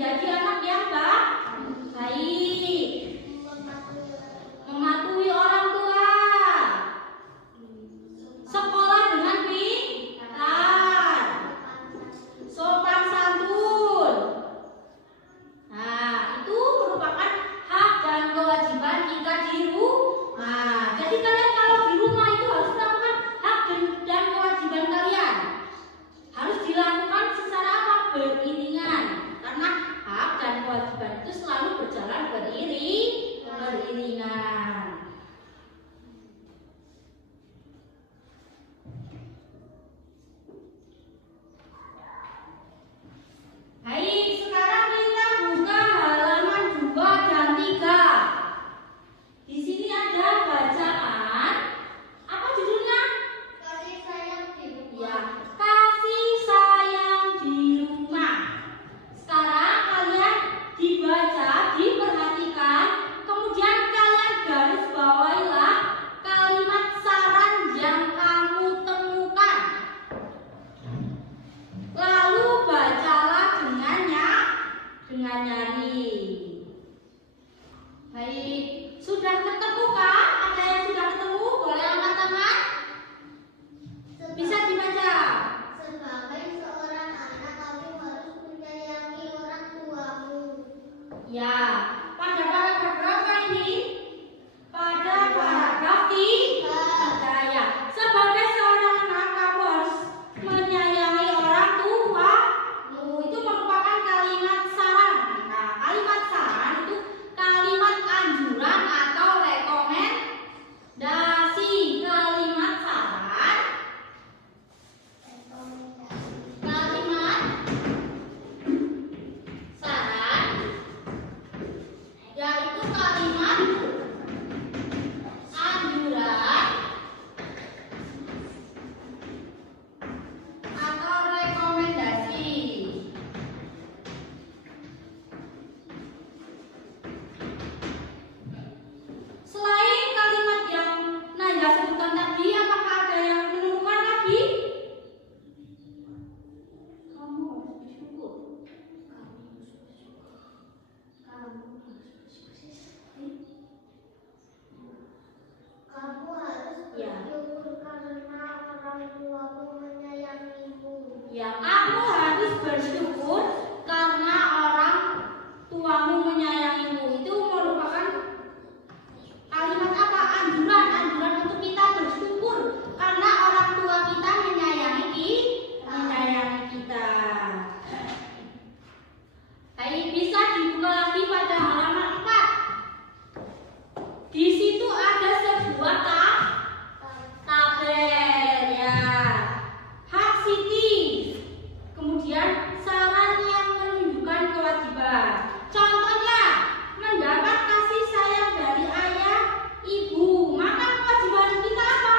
menjadi anak yang baik, mematuhi orang tua, sekolah dengan pintar, sopan santun. Nah, itu merupakan hak dan kewajiban kita di rumah. Jadi kalian kalau di rumah itu harus melakukan hak dan kewajiban kalian. Harus dilakukan secara apa? Beriringan. Karena hak dan kewajiban itu selalu berjalan beriringan. Baik, sekarang kita buka halaman 2 dan 3. Di sini ada bacaan. Apa judulnya? Kasih sayang di rumah. Ya, kasih sayang di rumah. Sekarang kalian dibaca, diperhatikan, kemudian kalian garis bawahilah kalimat saran yang kamu temukan. Lalu bacalah dengan nyanyi. Baik, sudah ketemu kah? Ada yang sudah ketemu? Boleh angkat tangan? Bisa dibaca. Sebagai seorang anak, kamu harus menyayangi orang tuamu. Ya, pada paragraf berapa ini? Pada paragraf 3 ya. Sebagai seorang anak, kamu harus menyayangi orang tuamu. Itu merupakan kalimat saran. Nah, kalimat saran itu kalimat anjuran atau rekomendasi. Kalimat saran, kalimat saran yaitu kalimat anjuran atau rekomendasi. Selain kalimat yang Nanda sebutkan tadi, apakah ada yang menemukan lagi? Kamu harus bersyukur. Kamu harus Ya. bersyukur karena orang tuamu menyayangimu. Ya, kamu harus bersyukur karena orang tuamu menyayangimu. Itu merupakan kalimat apa? Anjuran untuk kita bersyukur karena orang tua kita menyayangi kita. Baik, bisa dibuka lagi pada halaman 4. Di situ ada sebuah tabel ya. Hak Siti. Kemudian saran yang menunjukkan kewajiban. Contohnya, mendapat kasih sayang dari ayah, ibu. Maka kewajiban kita apa?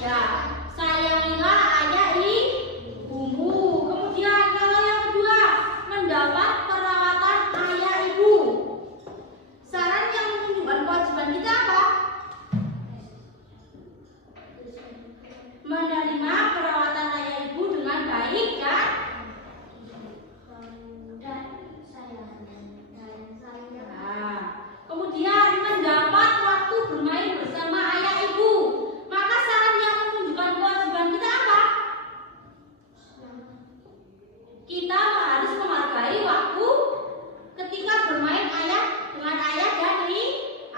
Ya, sayangilah ayah ibumu. Kemudian kalau yang kedua, mendapat perawatan ayah ibu. Saran yang menunjukkan kewajiban kita apa? Menerima perawatan ayah ibu dengan baik dan nah, kemudian mendapat waktu bermain bersama ayah ibu. Maka saran yang menunjukkan kewajiban kita apa? Kita harus menghargai waktu ketika bermain dengan ayah dan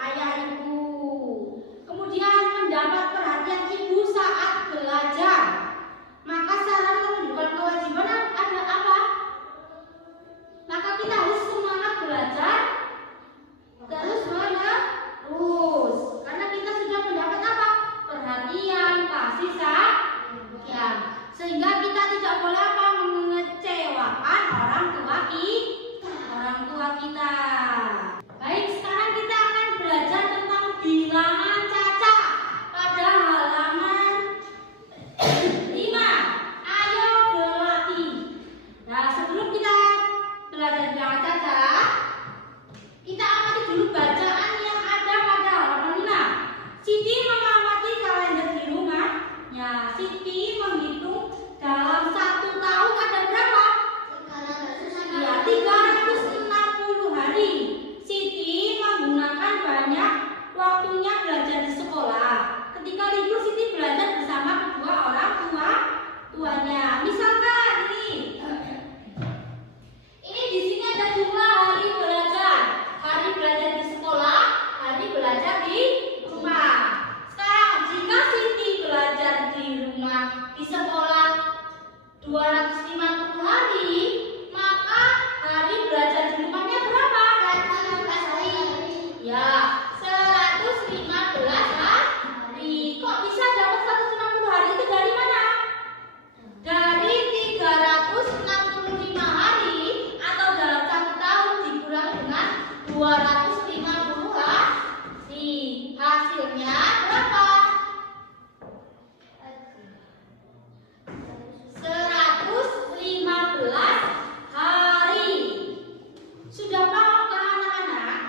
ayah ibu. Kemudian mendapat perhatian ibu saat belajar. Maka saran menunjukkan kewajiban ada apa? Maka kita harus semangat belajar terus menerus. Karena kita sudah mendapat apa? Perhatian, kasih sayang. Sehingga kita tidak boleh apa? Mengecewakan orang tua kita. jumlah hari belajar. Hari belajar di sekolah, hari belajar di rumah. Sekarang jika Siti belajar di rumah, di sekolah 250 hari, maka hari belajar di rumahnya berapa? 115 hari. Ya, 115 hari. Kok bisa dapat 160 hari itu dari mana? Dari 365 hari atau dalam 1 tahun dikurangi dengan 250 hari. Hasilnya berapa? 115 hari. Sudah paham kan anak-anak?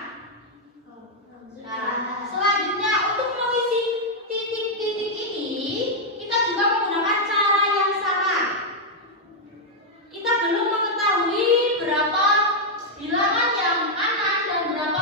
Nah, selanjutnya untuk mengisi titik-titik ini, kita juga menggunakan cara yang sama. Kita belum mengetahui berapa bilangan yang kanan dan berapa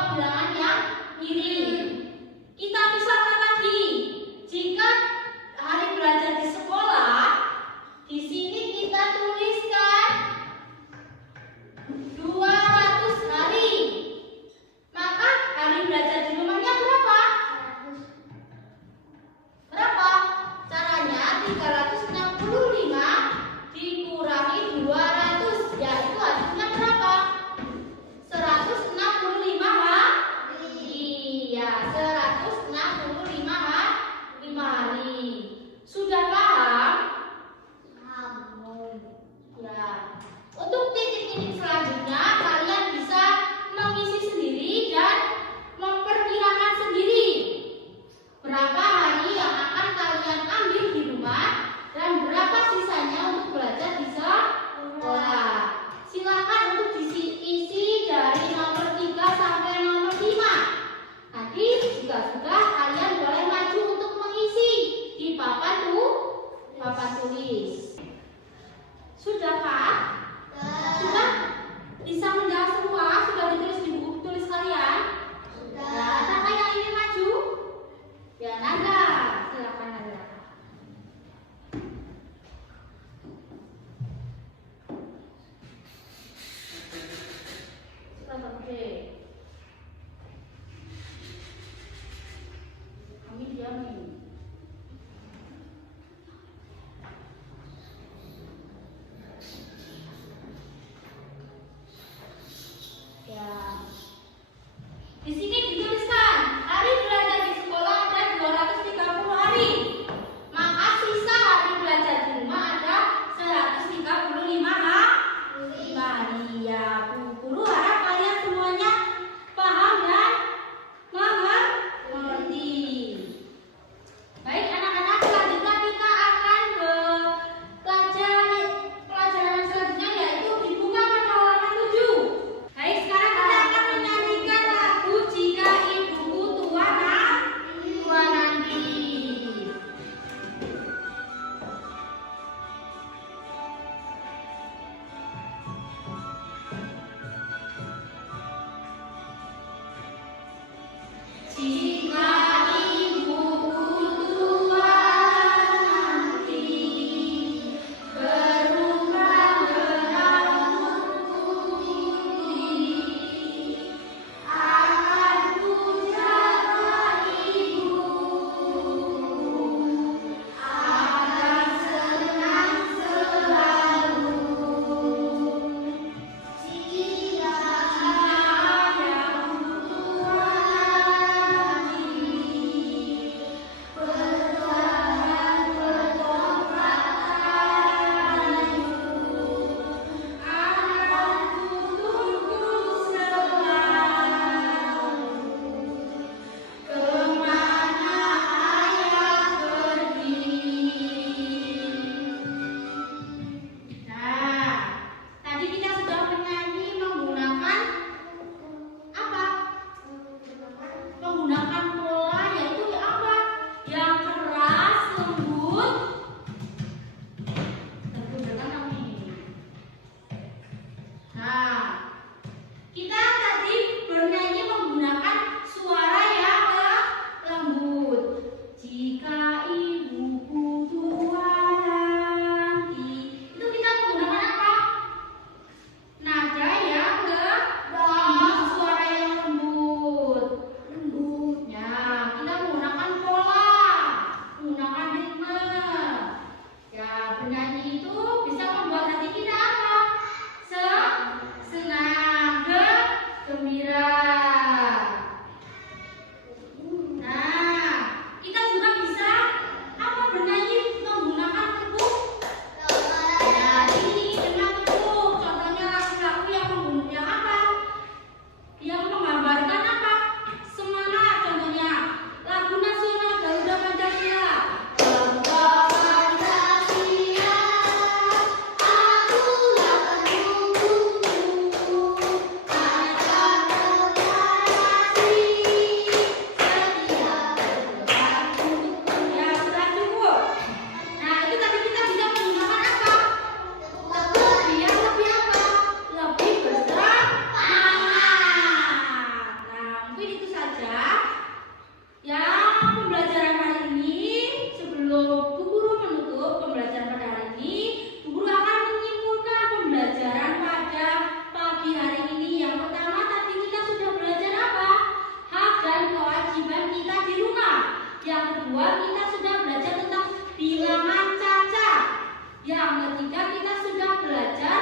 ketiga kita sudah belajar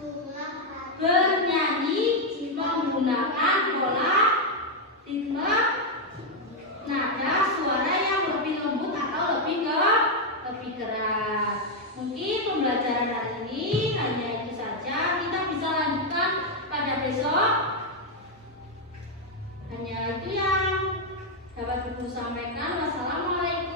Surat bernyanyi menggunakan pola ritme nada suara yang lebih lembut atau lebih keras. Mungkin pembelajaran hari ini hanya itu saja. Kita bisa lanjutkan pada besok. Hanya itu yang dapat Ibu sampaikan. Wassalamualaikum.